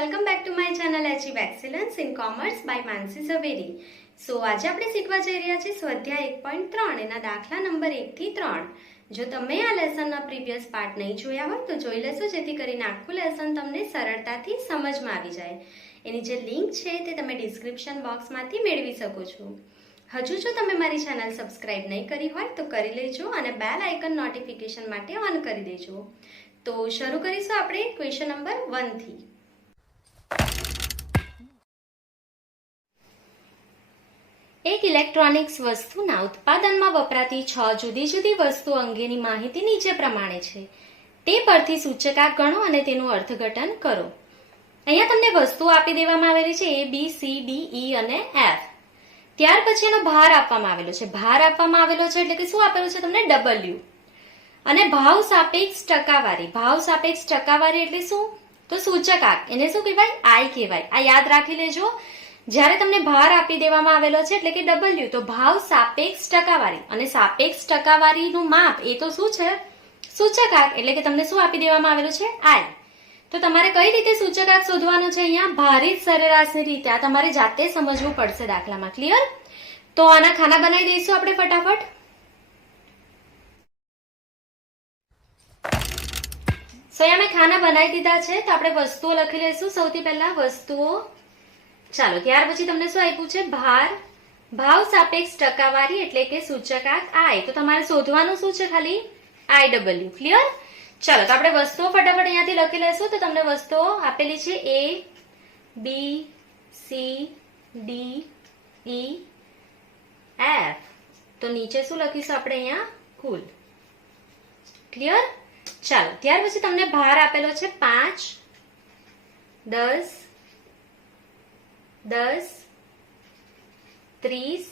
Welcome back to my channel achieve excellence in commerce by Mansi Zaveri. So આજે આપણે શીખવા જઈ રહ્યા છીએ સ્વાધ્યાય 1.3 એના દાખલા નંબર 1 થી 3. જો તમે આ લેસનના પ્રીવિયસ પાર્ટ નહીં જોયા હોય તો જોઈ લેશો, જેથી કરીને આખું લેસન તમને સરળતાથી સમજમાં આવી જાય. એની જે લિંક છે તે તમે ડિસ્ક્રિપ્શન બોક્સમાંથી મેળવી શકો છો. હજુ જો તમે મારી ચેનલ સબસ્ક્રાઇબ નહીં કરી હોય તો કરી લેજો અને બેલ આઇકન નોટિફિકેશન માટે ઓન કરી દેજો. તો શરૂ કરીશું આપણે ક્વેશ્ચન નંબર 1 થી. એક ઇલેક્ટ્રોનિક્સ વસ્તુના ઉત્પાદનમાં વપરાતી 6 જુદી જુદી વસ્તુઓ અંગેની માહિતી નીચે પ્રમાણે છે. તે પરથી સૂચકાંક ગણો અને તેનું અર્થઘટન કરો. અહીંયા તમને વસ્તુઓ આપી દેવામાં આવેલી છે A, B, C, D, E અને F. ત્યાર પછી એનો ભાર આપવામાં આવેલો છે. ભાર આપવામાં આવેલો છે એટલે કે શું આપેલું છે તમને? W. અને ભાવ સાપેક્ષ ટકાવારી. ભાવ સાપેક્ષ ટકાવારી એટલે શું? તો સૂચકાંક. એને શું કહેવાય? I કહેવાય. આ યાદ રાખી લેજો. જ્યારે તમને ભાર આપી દેવામાં આવેલો છે એટલે કે W, તો ભાવ સાપેક્ષ ટકાવારી. અને સાપેક્ષ ટકાવારીનું માપ એ તો શું છે? સૂચકાંક. એટલે કે તમને શું આપી દેવામાં આવેલું છે? I. તો તમારે કઈ રીતે સૂચકાંક શોધવાનું છે? અહીંયા ભારિત સરેરાશની રીતે. આ તમારે જાતે સમજવું પડશે દાખલામાં. ક્લિયર? તો આના ખાના બનાવી દઈશું આપણે ફટાફટ. સો અહીંયા મેં ખાના બનાવી દીધા છે. તો આપણે વસ્તુઓ લખી લઈશું. સૌથી પહેલા વસ્તુઓ. ચાલો, ત્યાર પછી તમને શું આપ્યું છે? ભાર. ભાવ સાપેક્ષ ટકાવારી એટલે કે સૂચકાંક I. તો તમારે શોધવાનું શું છે? ખાલી IW. ક્લિયર? ચાલો, તો આપણે વસ્તુઓ ફટાફટ અહીંયાથી લખી લઈશું. તો તમને વસ્તુઓ આપેલી છે A, B, C, D, E, F. તો નીચે શું લખીશું આપણે અહીંયા? કુલ. ક્લિયર? ચાલો, ત્યાર પછી તમને ભાર આપેલો છે 5, 10, 10, 30,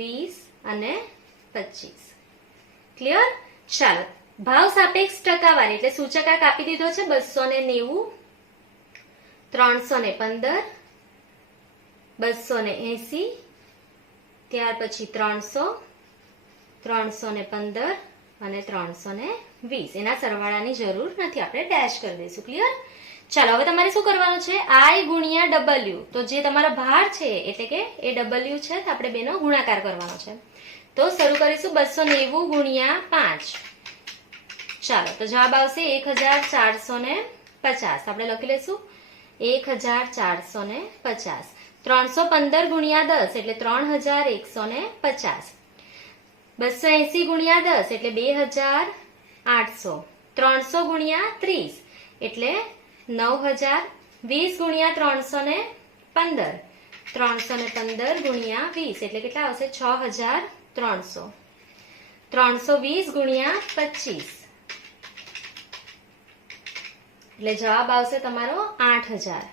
20 અને 25. ક્લિયર? ચાલો, ભાવ સાપેક્ષ ટકાવારી એટલે સૂચકાંક આપી દીધો છે 290, 315, 280, ત્યાર પછી 300, 315 અને 320. એના સરવાળાની જરૂર નથી, આપણે ડેશ કરી દઈશું. ક્લિયર? ચાલો, હવે તમારે શું કરવાનું છે? I ગુણ્યા W. તો જે તમારો ભાર છે એટલે કે એ W છે, તો આપણે બેનો ગુણાકાર કરવાનો છે. તો શરૂ કરીશું 290 ગુણ્યા 5. ચાલો, તો જવાબ આવશે 1450. આપણે લખી લઈશું 1450. 315 ગુણ્યા 10 એટલે 3150. 280 ગુણ્યા 10 એટલે 2800. 300 ગુણ્યા 30 એટલે 9000. 20 ગુણ્યા 315. 315 ગુણ્યા 20 એટલે કેટલા આવશે? 6300. 320 ગુણ્યા 25 એટલે જવાબ આવશે તમારો 8000.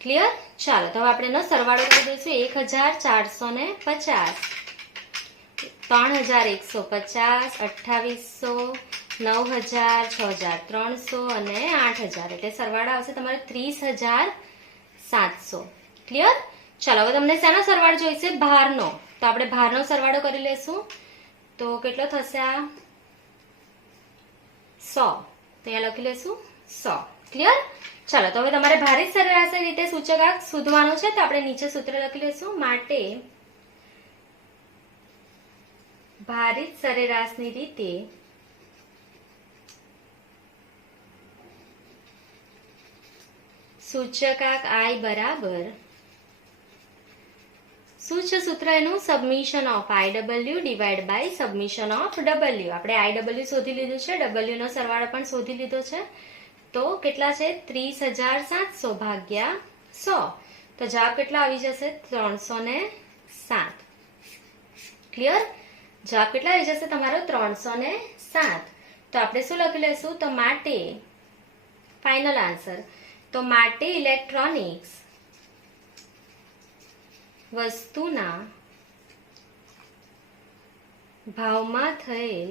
ક્લિયર? ચાલો, તો હવે આપણે એનો સરવાળો કરી દઈશું. 1450, 3150, 2800, 9000, 6300 અને 8000 એટલે સરવાળો આવશે તમારે 30700. ક્લિયર? ચાલો, હવે તમને શેનો સરવાળો જોઈશે? ભારનો. તો આપણે ભારનો સરવાળો કરી લેશું. તો કેટલો થશે? આ 100. તો અહીંયા લખી લેશું 100. ક્લિયર? ચાલો, તો હવે તમારે ભારિત સરેરાશની રીતે સૂચકાંક શોધવાનું છે. તો આપણે નીચે સૂત્ર લખી લેશું. માટે ભારિત સરેરાશની રીતે સૂચકાંક I બરાબર શું છે સૂત્ર એનું? Submission of IW divide by submission of W. આપણે IW શોધી લીધું છે, W નો સરવાળો પણ શોધી લીધો છે. તો કેટલા છે? 30700 ભાગ્યા 100. તો જવાબ કેટલા આવી જશે? 307. ક્લિયર? જવાબ કેટલા આવી જશે તમારો? 307. તો આપણે શું લખી લેશું? તો માટે ફાઇનલ આન્સર. તો માટે ઇલેક્ટ્રોનિક્સ વસ્તુના ભાવમાં થયેલ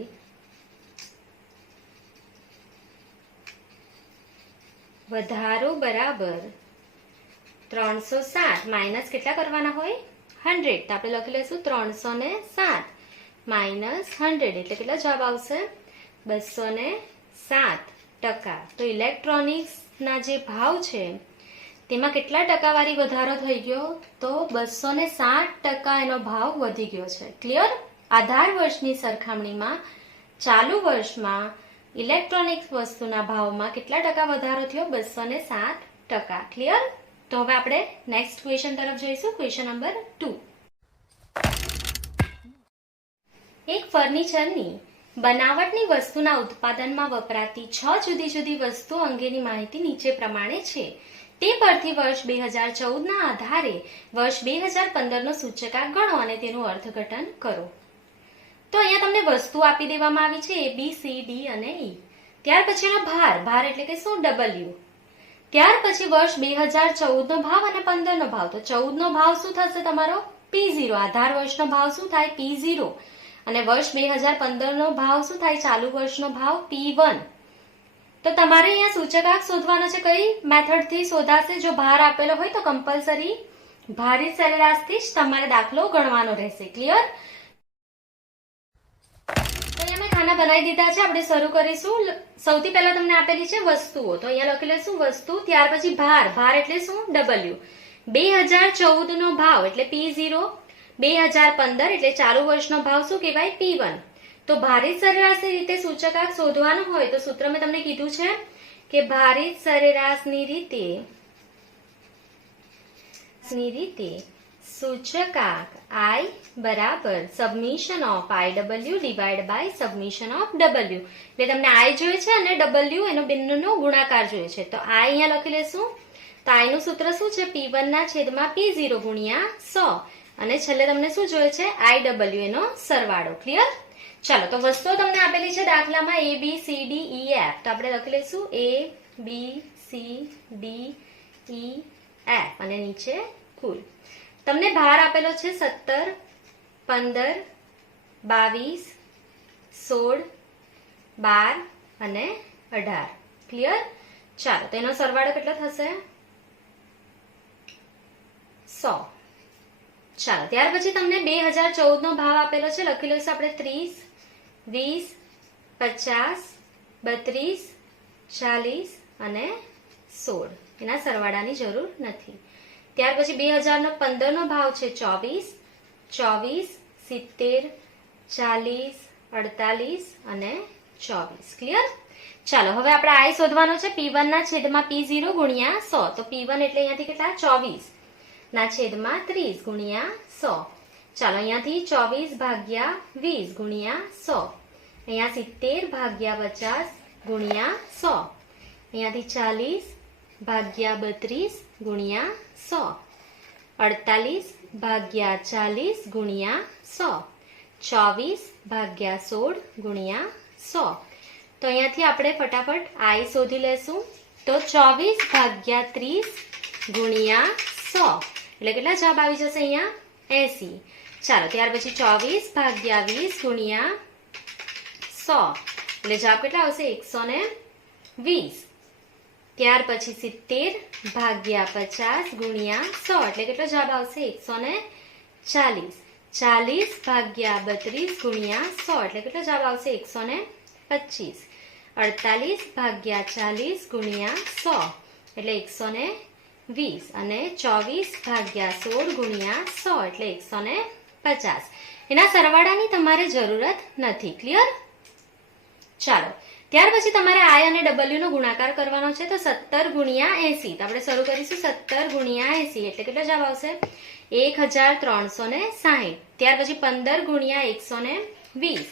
વધારો બરાબર 307 માઇનસ કેટલા કરવાના હોય? 100. તો આપણે લખી લઈશું 307 માઇનસ 100 એટલે કેટલા જવાબ આવશે? 207%. તો ઇલેક્ટ્રોનિક્સ ના જે ભાવ છે તેમાં કેટલા ટકાવારી વધારો થઈ ગયો? તો 260% એનો ભાવ વધી ગયો છે. ક્લિયર? આધાર વર્ષની સરખામણીમાં ચાલુ વર્ષમાં ઇલેક્ટ્રોનિક્સ વસ્તુના ભાવમાં કેટલા ટકા વધારો થયો? 260%. ક્લિયર? તો હવે આપણે નેક્સ્ટ ક્વેશ્ચન તરફ જઈશું. Question number 2. એક ફર્નિચરની બનાવટની વસ્તુના ઉત્પાદનમાં વપરાતી 6 જુદી જુદી વસ્તુઓ અંગેની માહિતી નીચે પ્રમાણે છે. તે પરથી વર્ષ 2014ના આધારે વર્ષ 2015નો સૂચકાંક ગણો અને તેનું અર્થઘટન કરો. તો અહીંયા તમને વસ્તુ આપી દેવામાં આવી છે A, B, C, D અને E. ત્યાર પછી એનો ભાર એટલે કે શું? W. ત્યાર પછી વર્ષ 2014નો ભાવ અને 15નો ભાવ. તો 14નો ભાવ શું થશે તમારો? P0. આધાર વર્ષનો ભાવ શું થાય? P0. અને વર્ષ 2015નો ભાવ શું થાય? ચાલુ વર્ષનો ભાવ P1. તો તમારે અહીંયા સૂચકાંક શોધવાનો છે. કઈ મેથડથી શોધાશે? જો ભાર આપેલો હોય તો કમ્પલસરી ભારિત સરેરાશથી જ તમારે દાખલો ગણવાનો રહેશે. ક્લિયર? તો અહીંયા મેં ખાના બનાવી દીધા છે. આપણે શરૂ કરીશું. સૌથી પહેલા તમને આપેલી છે વસ્તુઓ. તો અહીંયા લખી લઈશું વસ્તુ. ત્યાર પછી ભાર એટલે શું? W. 2014નો ભાવ એટલે P0. 2015 એટલે ચાલુ વર્ષનો ભાવ શું કહેવાય? P1. તો ભારિત સરેરાશની રીતે સૂચકાંક શોધવાનું હોય તો સૂત્ર મેં તમને કીધું છે કે ભારિત સરેરાશની રીતે સૂચકાંક I બરાબર submission of IW divide by submission of W. એટલે તમને I જોઈએ છે અને W એનો બંનેનો ગુણાકાર જોઈએ છે. તો I અહીંયા લખી લેશું. તો I નું સૂત્ર શું છે? P1/P0 ગુણ્યા 100. અને છેલ્લે તમને શું જોઈએ છે? IW એનો સરવાળો. ક્લિયર? ચાલો, તો વસ્તુઓ તમને આપેલી છે દાખલામાં A, B, C, D, E, F. તો આપણે લખી લઈશું A, B, C, D, E, F અને નીચે કુલ. તમને ભાર આપેલો છે 17, 15, 22, 16, 12 અને 18. ક્લિયર? ચાલો, તેનો સરવાળો કેટલો થશે? 100. ચાલો, ત્યાર પછી તમને 2014નો ભાવ આપેલો છે. લખી લઈશું આપણે 30, 20, 50, 32, 40 અને 16. એના સરવાળાની જરૂર નથી. ત્યાર પછી 2015નો ભાવ છે 24, 24, 70, 40, 48 અને 24. ક્લિયર? ચાલો, હવે આપણે I શોધવાનો છે. P1/P0 ગુણ્યા 100. તો P1 એટલે અહીંયાથી કેટલા? 24/30 ગુણ્યા 100. ચાલો, અહીંયાથી 24/20 ગુણ્યા 100. અહીંયા 70/50 ગુણ્યા 100. અહીંયાથી 40/32 ગુણ્યા 100. 48/40 ગુણ્યા 100. 24/16 ગુણ્યા 100. તો અહીંયાથી આપણે ફટાફટ I શોધી લેશું. તો 24/30 ગુણ્યા 100 એટલે કેટલા જવાબ આવી જશે? અહીંયા 80. ચાલો, ત્યાર પછી 24/20 ગુણ્યા 100 એટલે જવાબ કેટલા આવશે? 120. ત્યાર પછી 70/50 ગુણ્યા 100 એટલે કેટલો જવાબ આવશે? 140. 40/32 ગુણ્યા 100 એટલે કેટલો જવાબ આવશે? 125. 48/40 ગુણ્યા 100 એટલે 120 અને 24/16 ગુણ્યા 100 એટલે 150. એના સરવાળાની તમારે જરૂરત નથી. ક્લિયર? ચાલો, ત્યાર પછી તમારે I અને W નો ગુણાકાર કરવાનો છે. તો 17 ગુણ્યા 80. તો આપણે શરૂ કરીશું 17 ગુણ્યા 80 એટલે કેટલો જવાબ આવશે? 1360. ત્યાર પછી 15 ગુણ્યા 120.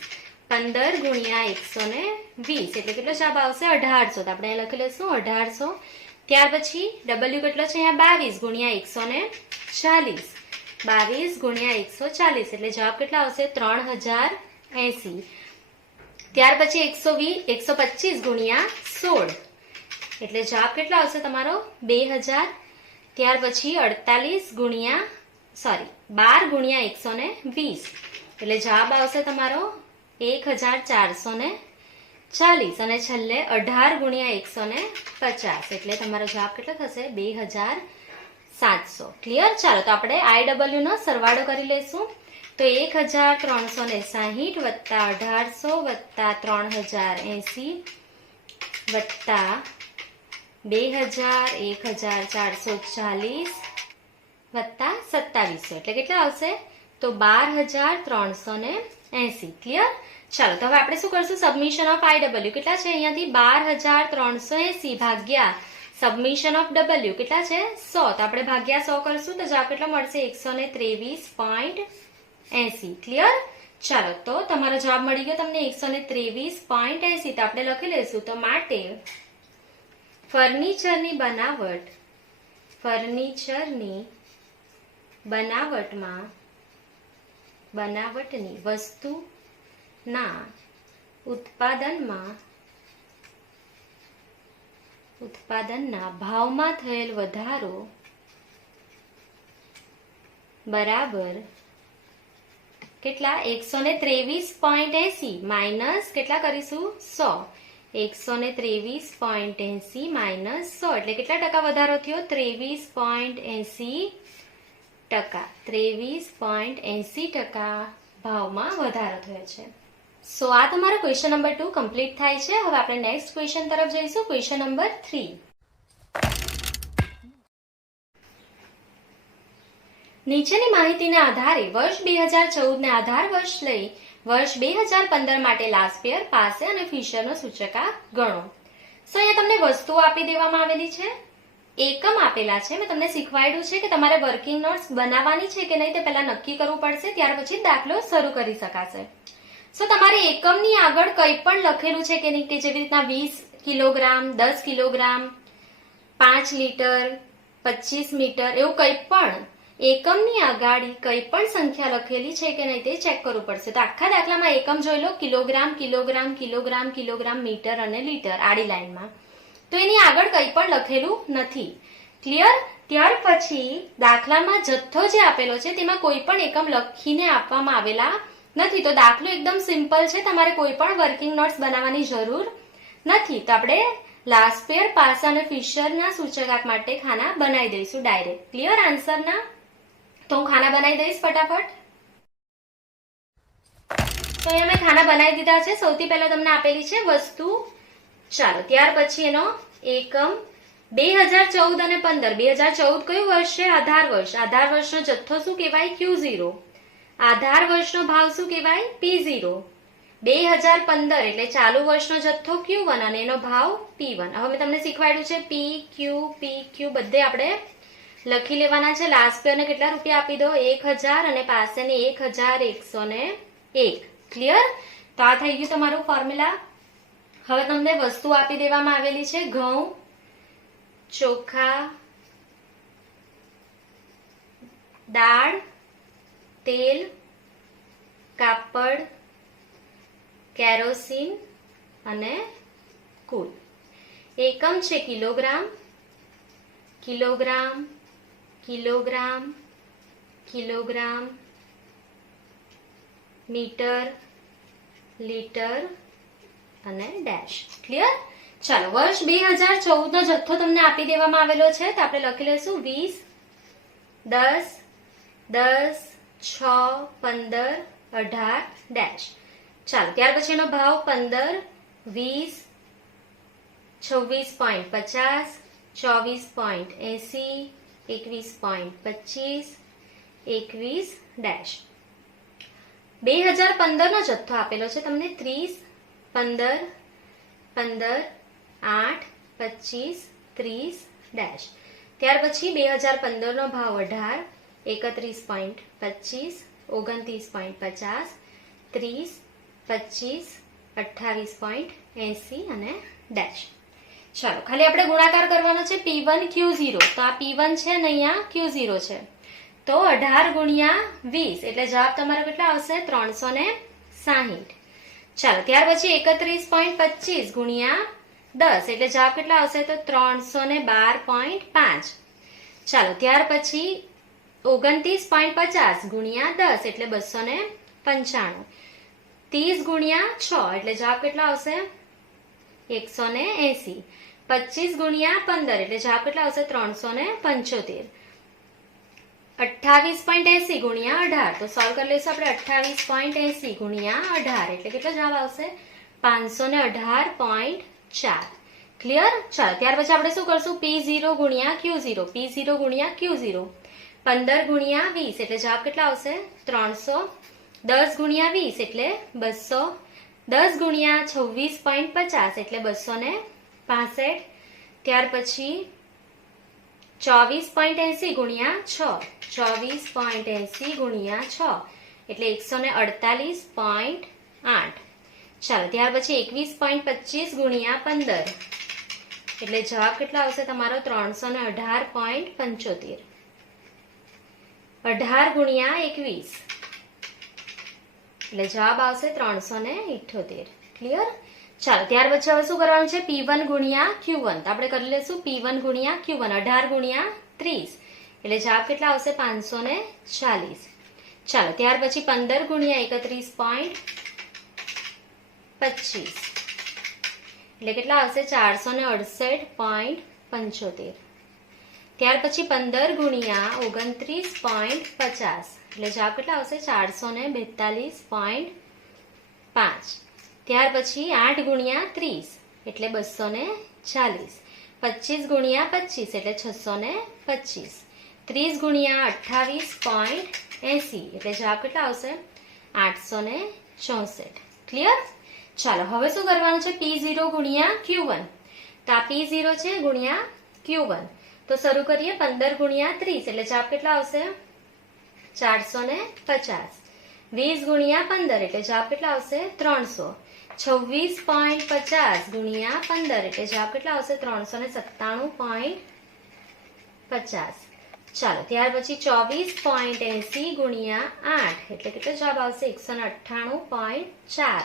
15 ગુણ્યા 120 એટલે કેટલો જવાબ આવશે? 1800. તો આપણે લખી લઈશું 1800. ત્યાર પછી W કેટલો છે? અહીંયા 22 ગુણ્યા 140. 22 ગુણ્યા 140 એટલે જવાબ કેટલા આવશે? 3080. ત્યાર પછી 125 ગુણ્યા 16 એટલે જવાબ કેટલો આવશે તમારો? 2000. ત્યાર પછી 12 ગુણ્યા 120 એટલે જવાબ આવશે તમારો 1440. અને છેલ્લે 18 ગુણ્યા 150 એટલે તમારો જવાબ કેટલો થશે? 2700. ક્લિયર? ચાલો, તો આપણે IW નો સરવાળો કરી લઈશું. તો 1360 વત્તા 1800 વત્તા 3080 વત્તા 2000 1440 વત્તા 2700 એટલે કેટલા આવશે? તો 12380. ક્લિયર? ચાલો તો હવે આપણે શું કરશું? સબમિશન ઓફ IW કેટલા છે? અહીંયાથી 12380 ભાગ્યા સબમિશન ઓફ W કેટલા છે? 100. તો આપણે ભાગ્યા 100 કરશું તો જવાબ કેટલો મળશે? 123.80. ક્લિયર? ચાલો તો તમારો જવાબ મળી ગયો તમને 123.80. તો આપણે લખી લઈશું. તો માટે ફર્નિચરની બનાવટની વસ્તુના ઉત્પાદનના ભાવમાં થયેલ વધારો બરાબર કેટલા? 123.80 માઇનસ કેટલા કરીશું? 100. 123.80 માઇનસ 100 એટલે કેટલા ટકા વધારો થયો? 23.80%. 23.80% ભાવમાં વધારો થયો છે. સો આ તમારો ક્વેશ્ચન નંબર 2 કમ્પ્લીટ થાય છે. હવે આપણે નેક્સ્ટ ક્વેશ્ચન તરફ જઈશું. Question number 3. નીચેની માહિતીના આધારે વર્ષ 2014 ને આધાર વર્ષ લઈ વર્ષ 2015 માટે લાસ્પેયર, પાસે અને ફિશરનો સૂચકાંક ગણો. સો અહીંયા તમને વસ્તુઓ આપી દેવામાં આવેલી છે, એકમ આપેલા છે. મેં તમને શીખવાડ્યું છે કે તમારે વર્કિંગ નોટ્સ બનાવવાની છે કે નહીં તે પહેલા નક્કી કરવું પડશે, ત્યાર પછી દાખલો શરૂ કરી શકાશે. સો તમારે એકમની આગળ કંઈ પણ લખેલું છે કે નહીં, કે જેવી રીતના 20 કિલોગ્રામ, 10 કિલોગ્રામ, 5 લીટર, 25 મીટર એવું કંઈ પણ એકમની આગાડી કંઈ પણ સંખ્યા લખેલી છે કે નહીં તે ચેક કરવું પડશે. તો આખા દાખલામાં એકમ જોઈ લો, kilogram, kilogram, kilogram, kilogram, metre અને લીટર આડી લાઈનમાં. તો એની આગળ કંઈ પણ લખેલું નથી. ક્લિયર? ત્યાર પછી દાખલામાં જથ્થો જે આપેલો છે તેમાં કોઈ પણ એકમ લખીને આપવામાં આવેલા નથી. તો દાખલો એકદમ સિમ્પલ છે, તમારે કોઈ પણ વર્કિંગ નોટ્સ બનાવવાની જરૂર નથી. તો આપણે લાસ્પેયર, પાસા અને ફિશરના સૂચકાંક માટે ખાના બનાવી દઈશું ડાયરેક્ટ. ક્લિયર આન્સરના? તો હું ખાના બનાવી દઈશ ફટાફટ. તો અહીંયા મેં ખાના બનાવી દીધા છે. સૌથી પહેલા તમને આપેલી છે વસ્તુ. ચાલો ત્યાર પછી એનો એકમ 2014 અને 15. 2014 કયું વર્ષ છે? આધાર વર્ષ. આધાર વર્ષનો જથ્થો શું કહેવાય? Q0. આધાર વર્ષનો ભાવ શું કહેવાય? P0. 2015 એટલે ચાલુ વર્ષનો જથ્થો Q1 અને એનો ભાવ P1. હવે મેં તમને શીખવાડ્યું છે PQ બધે આપણે લખી લેવાના છે. લાસ્પેયરને કેટલા રૂપિયા આપી દો? 1000 અને પાસેને 1101. ક્લિયર? તો આ થઈ ગયું તમારું ફોર્મ્યુલા. હવે તમને વસ્તુ આપી દેવામાં આવેલી છે ઘઉં, ચોખા, દાળ, તેલ, કાપડ, કેરોસીન અને કુલ. એકમ છે kilogram, kilogram, kilogram, kilogram, metre, litre અને ડેશ. ક્લિયર? ચાલો વર્ષ 2014 નો જથ્થો તમને આપી દેવામાં આવેલો છે. તો આપણે લખી લઈશું 20, 10, 10, 6, 15, 18 ડેશ. ચાલો ત્યાર પછી એનો ભાવ 15, 20, 26.50, 24.80, 21.25, 21 ડેશ. 2015 નો જથ્થો આપેલો છે તમને 30, 15, 15, 8, 25, 30 ડેશ. ત્યાર પછી 2015 નો ભાવ 18, 31.25, 29.50, 30, 25, 28.80 અને ડેશ. ચાલો ખાલી આપણે ગુણાકાર કરવાનો છે P1 Q0. તો આ P1 છે અને અહીંયા Q0 છે. તો 18 ગુણ્યા 20 એટલે જવાબ તમારો કેટલા આવશે? 360. ચાલો ત્યાર પછી 31.25 ગુણ્યા 10 એટલે જવાબ કેટલા આવશે? તો 312.5. ચાલો ત્યાર પછી 29.50 ગુણ્યા 10 એટલે 295. 30 ગુણ્યા 6 એટલે જવાબ કેટલો આવશે? 180. 25 ગુણ્યા 15 એટલે જવાબ કેટલા આવશે? 375. 28.80 ગુણ્યા 18 તો સોલ્વ કરી લઈશું આપણે. 28.80 ગુણ્યા 18 એટલે કેટલો જવાબ આવશે? 518.4. ક્લિયર? ચાલો ત્યાર પછી આપણે શું કરશું? P0 ગુણ્યા Q0, P0 ગુણ્યા Q0, 15 ગુણ્યા 20 એટલે જવાબ કેટલા આવશે? 300. 10 ગુણ્યા 20 એટલે 200. 10 ગુણ્યા 26.50 એટલે 265. ત્યાર પછી 24.80 ગુણ્યા 6, 24.80 ગુણ્યા 6 એટલે 148.8. ચાલો ત્યાર પછી 21.25 ગુણ્યા 15 એટલે જવાબ કેટલા આવશે તમારો? 318.75. 18 ગુણ્યા 21 એટલે જવાબ આવશે 378. ક્લિયર? ચાલો ત્યાર પછી હવે શું કરવાનું છે? P1 ગુણ્યા Q1. તો આપણે કરી લઈશું P1 ગુણ્યા Q1. 18 ગુણ્યા 30 એટલે જવાબ કેટલા આવશે? 540. ચાલો ત્યાર પછી 15 ગુણ્યા 31.25 એટલે કેટલા આવશે? 468.75. ત્યાર પછી 15 ગુણ્યા 29.50 એટલે જવાબ કેટલા આવશે? 442.5. ત્યાર પછી 8 ગુણ્યા 30 એટલે 240. 25 ગુણ્યા 25 એટલે 625. 30 ગુણ્યા 28.80 એટલે જવાબ કેટલા આવશે? 864. ક્લિયર? ચાલો હવે શું કરવાનું છે? P0 ગુણ્યા Q1. તો આ P0 છે ગુણ્યા Q1. તો શરૂ કરીએ. 15 ગુણ્યા 30 એટલે જવાબ કેટલા આવશે? 450. 20 ગુણ્યા 15 એટલે જવાબ કેટલા આવશે? 300. 26.50 ગુણ્યા 15 એટલે જવાબ કેટલા આવશે? 397.50. ચાલો ત્યાર પછી 24.80 ગુણ્યા 8 એટલે કેટલો જવાબ આવશે? 198.4.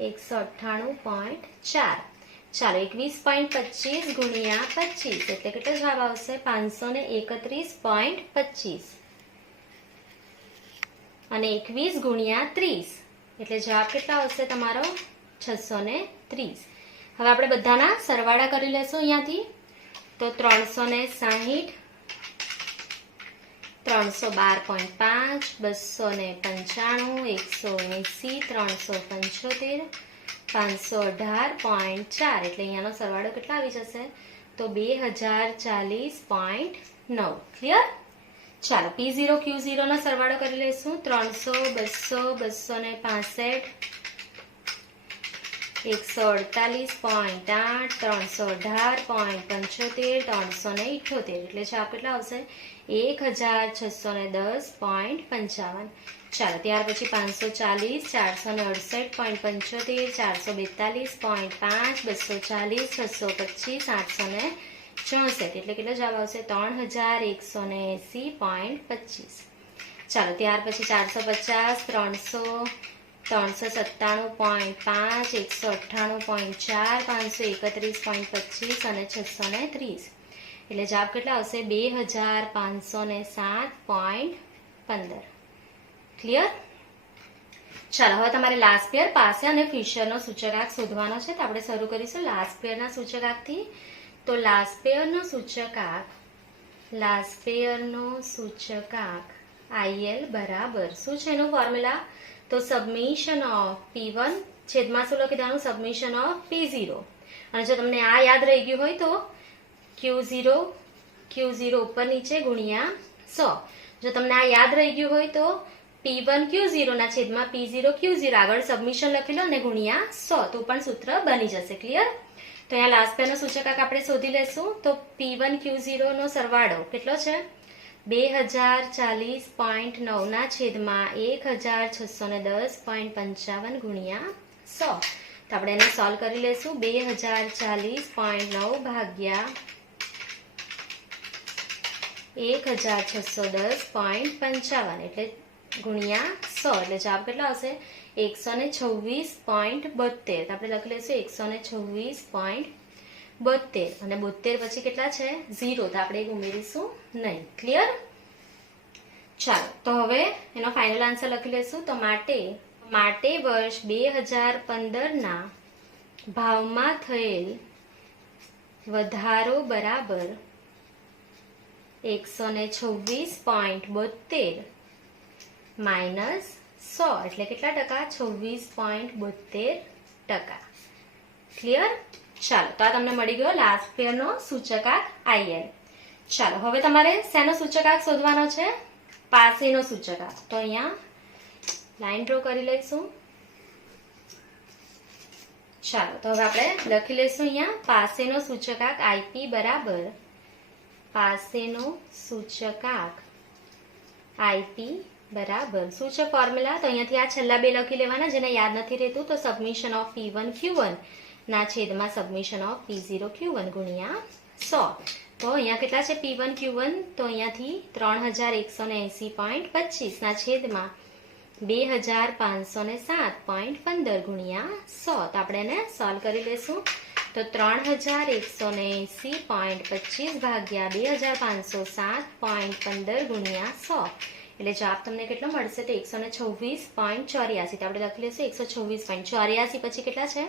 198.4. ચાલો 21.25 ગુણ્યા 25 એટલે કેટલો જવાબ આવશે? 531.25. અને 21 ગુણ્યા 30 એટલે જવાબ કેટલા આવશે તમારો? 630. હવે આપણે બધાના સરવાળા કરી લેશું અહીંયાથી. તો 360, 312.5, 295, 180, 375, 518.4 એટલે અહીંયાનો સરવાળો કેટલા આવી જશે? તો 2040.9. ક્લિયર? ચાલો P0 Q0 નો સરવાળો કરી લઈશું. 300, 200, 265, 148.8, 318.75, 378 એટલે જવાબ કેટલા આવશે? 1610.55. ચાલો ત્યાર પછી 540, 468.75, 442.5, 240, 625, 864 એટલે કેટલો જવાબ આવશે? 3180.25. ચાલો ત્યાર પછી 450, 300, 397.5, 198.4, 531.25 અને 630 એટલે જવાબ કેટલા આવશે? 2507.15. ક્લિયર? ચાલો હવે તમારે લાસ્ટ પેયર પાસે અને ફિશરનો સૂચકાંક શોધવાનો છે. તો આપણે શરૂ કરીશું લાસ્ટ પેયરના સૂચકાંકથી. તો લાસ્ટ પેયરનો સૂચકાંક IL બરાબર શું છે એનું ફોર્મ્યુલા? તો સબમિશન ઓફ P1 છેદમાં શું લખી દેવાનું? Submission of P0. અને જો તમને આ યાદ રહી ગયું હોય તો Q0 ઉપર નીચે ગુણ્યા 100. જો તમને આ યાદ રહી ગયું હોય તો P1 Q0 ના છેદમાં P0 Q0 આગળ સબમિશન લખી લો અને ગુણ્યા 100 તો પણ સૂત્ર બની જશે. ક્લિયર? તો અહીંયા લાસ્ટ પેયરનો સૂચકાંક આપણે શોધી લેશું. તો P1 Q0 નો સરવાળો કેટલો છે? 2040.9 ના છેદમાં 1610.55 ગુણ્યા 100. તો આપણે એને સોલ્વ કરી લેશું. 2040.9 ભાગ્યા 1610.55 એટલે ગુણ્યા 100 એટલે જવાબ કેટલો આવશે? 126.72. આપણે લખી લઈશું 126.72 અને 72 પછી કેટલા છે? 0. તો આપણે ઉમેરીશું નહીં. ક્લિયર? ચાલો તો હવે એનો ફાઇનલ આન્સર લખી લઈશું. તો માટે વર્ષ 2015 ના ભાવમાં થયેલ વધારો બરાબર 126.72 માઇનસ 100 એટલે કેટલા ટકા? 26.72%. ક્લિયર? ચાલો, તો આ તમને મળી ગયો લાસ્ટ પેયરનો સૂચકાંક IL. ચાલો, હવે તમારે શેનો સૂચકાંક શોધવાનો છે? પાસેનો સૂચકાંક. તો અહીંયા લાઈન ડ્રો કરી લઈશું. ચાલો, તો હવે આપણે લખી લઈશું અહીંયા પાસેનો સૂચકાંક IP બરાબર પાસેનો સૂચકાંક IP બરાબર શું છે ફોર્મ્યુલા? તો અહીંયાથી આ છેલ્લા બે લખી લેવાના, જેને યાદ નથી રહેતું તો સબમિશન ઓફ P1 Q1 ના છેદમાં સબમિશન ઓફ P0 Q1 ગુણ્યા 100. તો અહીંયા કેટલા છે P1 Q1? તો અહીંયાથી 3180.25 ના છેદમાં 2507.15 ગુણ્યા 100. તો આપણે એને સોલ્વ કરી લેશું. તો 3180.25 ભાગ્યા 2507.15 ગુણ્યા 100 એટલે જવાબ તમને કેટલો મળશે? તો 126.84. તો આપણે લખી લઈશું 126.84 પછી કેટલા છે?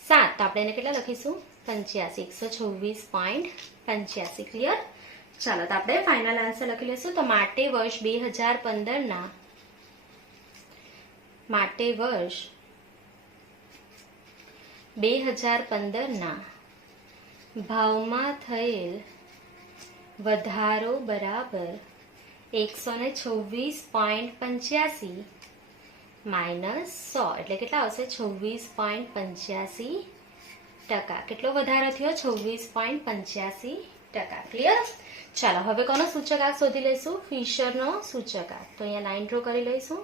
7. તો આપણે એને કેટલા લખીશું? 85. 126.85. ક્લિયર? ચાલો, તો આપણે ફાઇનલ આન્સર લખી લઈશું. તો માટે વર્ષ 2015 ના ભાવમાં થયેલ વધારો બરાબર 126.85 માઇનસ 100 એટલે કેટલા આવશે? 26.85%. કેટલો વધારો થયો? 26.85%. ક્લિયર? ચાલો, હવે કોનો સૂચકાંક શોધી લઈશું? ફિશરનો સૂચકાંક. તો અહીંયા લાઈન ડ્રો કરી લઈશું.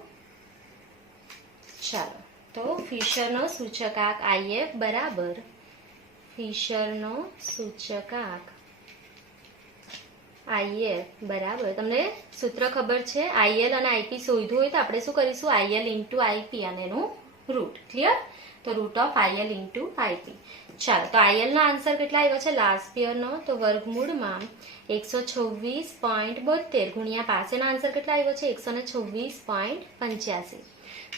ચાલો, તો ફિશરનો સૂચકાંક IF બરાબર ફિશરનો સૂચકાંક IF બરાબર તમને સૂત્ર ખબર છે? IL અને IP શોધવું હોય તો આપણે શું કરીશું? IL ઇન્ટુ IP અને એનું રૂટ. ક્લિયર? તો root of IL into IP. ચાલો, તો IL નો આન્સર કેટલા આવ્યો છે લાસ્ટ યરનો? તો વર્ગમૂળમાં 126.72 ગુણ્યા પાસેનો આન્સર કેટલા આવ્યો છે? 126.85.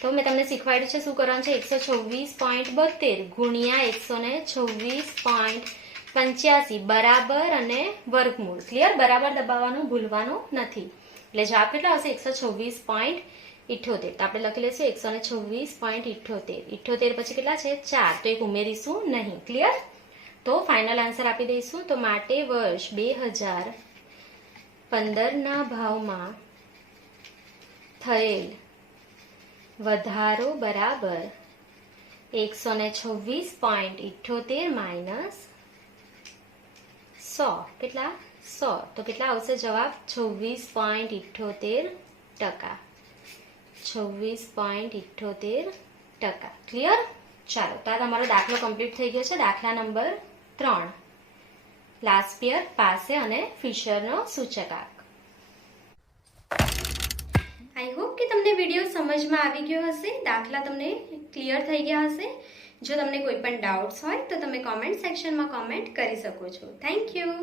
તો મેં તમને શીખવાડ્યું છે શું કરવાનું છે? 126.72 ગુણ્યા 126.85 બરાબર અને વર્ગમૂળ. ક્લિયર? બરાબર દબાવવાનું ભૂલવાનું નથી. એટલે જવાબ કેટલા આવશે? 126.78. તો આપણે લખી લઈશું 126.78. 78 પછી કેટલા છે? 4. તો એક ઉમેરીશું નહીં. ક્લિયર? તો ફાઇનલ આન્સર આપી દઈશું. તો માટે વર્ષ 2015 ના ભાવમાં થયેલ વધારો બરાબર 126.78 માઇનસ 100. કેટલા? 100. તો કેટલા આવશે જવાબ? 26.78%. 26.78%. ક્લિયર? ચાલો, તો આ તમારો દાખલો કમ્પ્લીટ થઈ ગયો છે. દાખલા નંબર 3 લાસ્ટ યર પાસે અને ફિશરનો સૂચકાંક. આઈ હોપ કે તમને વિડીયો સમજમાં આવી ગયો હશે, દાખલા તમને ક્લિયર થઈ ગયા હશે. જો તમને કોઈ પણ ડાઉટ્સ હોય તો તમે કોમેન્ટ સેક્શનમાં કોમેન્ટ કરી શકો છો. Thank you.